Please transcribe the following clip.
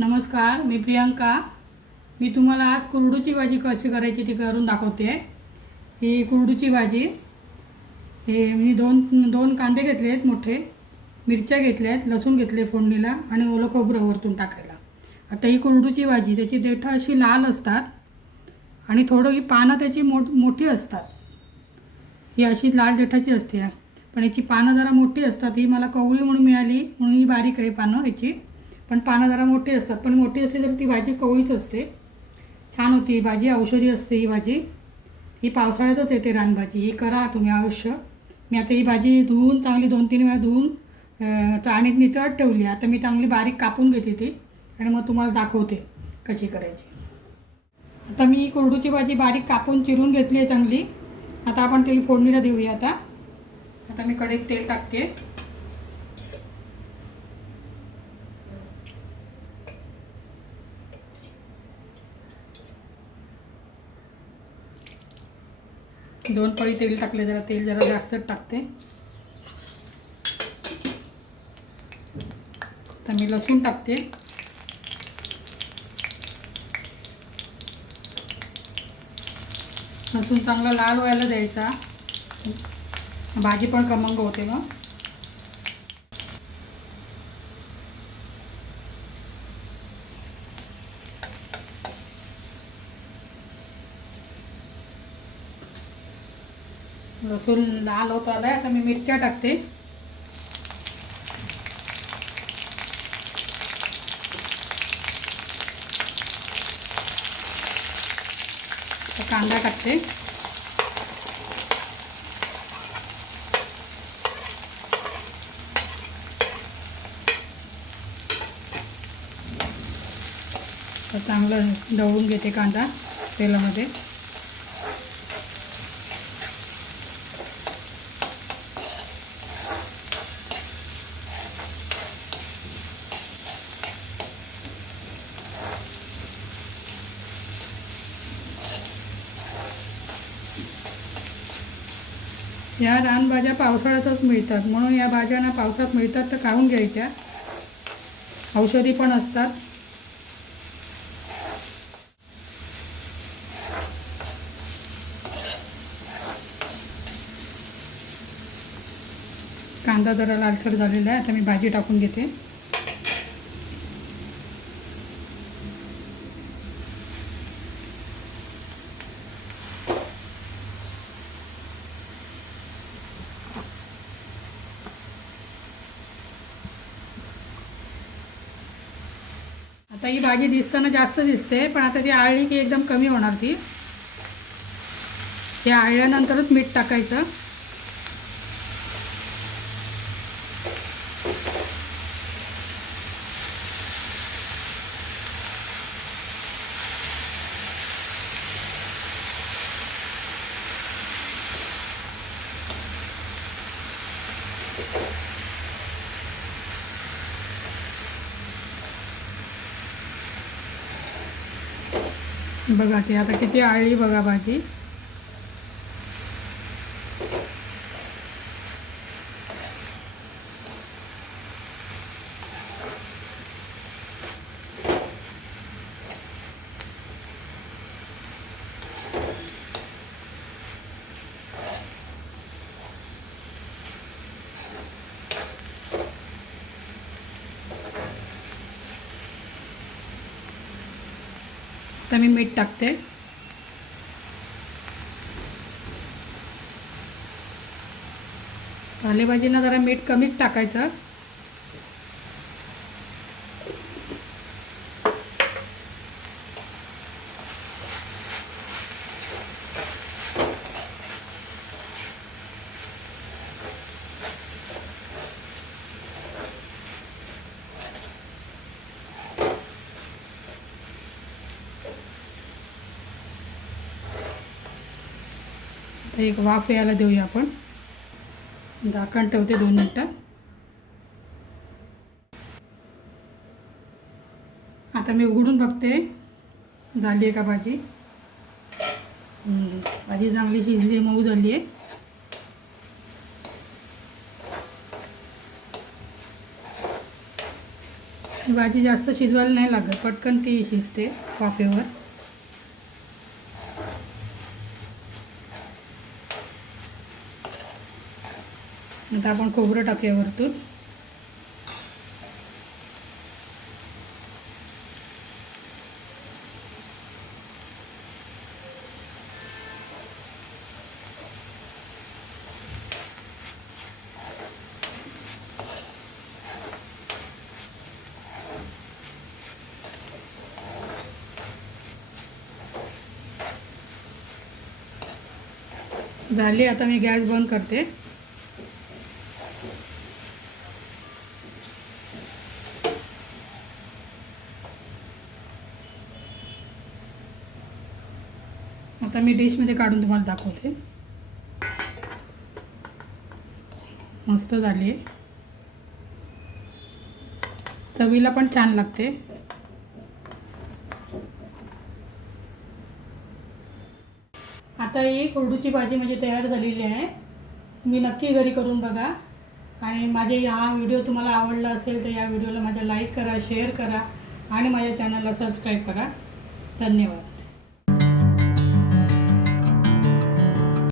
नमस्कार, मी प्रियांका. मी तुम्हाला आज कुरडूची भाजी कशी करायची ती करून दाखवते. ही कुरडूची भाजी, हे मी दोन दोन कांदे घेतले आहेत, मोठे मिरच्या घेतल्या आहेत, लसूण घेतले फोडणीला आणि ओलं खोबरं वरतून टाकायला. आता ही कुरडूची भाजी, त्याची देठं अशी लाल असतात आणि थोडं ही पानं त्याची मोठी असतात. ही अशी लाल देठाची असते, पण याची पानं जरा मोठी असतात. ही मला कवळी म्हणून मिळाली म्हणून ही बारीक आहे पानं याची, पण पानं जरा मोठी असतात. पण मोठी असली तरी ती भाजी कवळीच असते. छान होती ही भाजी, औषधी असते ही भाजी. ही पावसाळ्यातच येते रानभाजी. ही करा तुम्ही अवश्य. मी आता ही भाजी धुवून चांगली 2-3 वेळा धुवून चाळणीत नितळत ठेवली. आता मी चांगली बारीक कापून घेते ती आणि मग तुम्हाला दाखवते कशी करायची. आता मी कुरडूची भाजी बारीक कापून चिरून घेतली आहे चांगली. आता आपण तेल फोडणीला देऊया. आता मी कढईत तेल टाकते. दोन पळी तेल टाकले, जरा तेल जरा जास्तच टाकते. तर मी लसूण टाकते. लसूण चांगला लाल व्हायला द्यायचा, भाजी पण खमंग होते. मग लसूण लाल होत आलाय. आता मी मिरच्या टाकते. कांदा टाकते. तर चांगलं ढवळून घेते कांदा तेलामध्ये. या रानभाज्या पावसाळ्यातच मिळतात, म्हणून या भाज्या ना पावसात मिळतात तर खाऊन घ्यायच्या. औषधी पण असतात. कांदा जरा लालसर झालेला आहे. आता मी भाजी टाकून घेते. आता ही भाजी दिसताना जास्त दिसते, पण आता ती आळली की एकदम कमी होणार ती. हे आळल्यानंतरच मीठ टाकायचं. बघा ती आता किती आळली बघा भाजी. आता मी मीठ टाकते. पालेभाजींना जरा मीठ कमीच टाकायचं. एक वाफ यायला देऊया आपण. झाकण ठेवते 2 मिनटं. आता मी उघडून बघते झाली आहे का भाजी. भाजी चांगली शिजली, मऊ झाली आहे. भाजी जास्त शिजवायला नाही लागत, पटकन ती शिजते वाफेवर. आता आपण खोबरं टाकूया वरतून. झाली, आता मी गॅस बंद करते. आता मी डिशमध्ये काढून तुम्हाला दाखवते. मस्त झाली आहे, चवीला पण छान लागते. आता ही कुरडूची भाजी म्हणजे तयार झालेली आहे. तुम्ही नक्की घरी करून बघा. आणि माझे हा व्हिडिओ तुम्हाला आवडला असेल तर या व्हिडिओला माझ्या लाईक करा, शेअर करा आणि माझ्या चॅनलला सबस्क्राईब करा. धन्यवाद.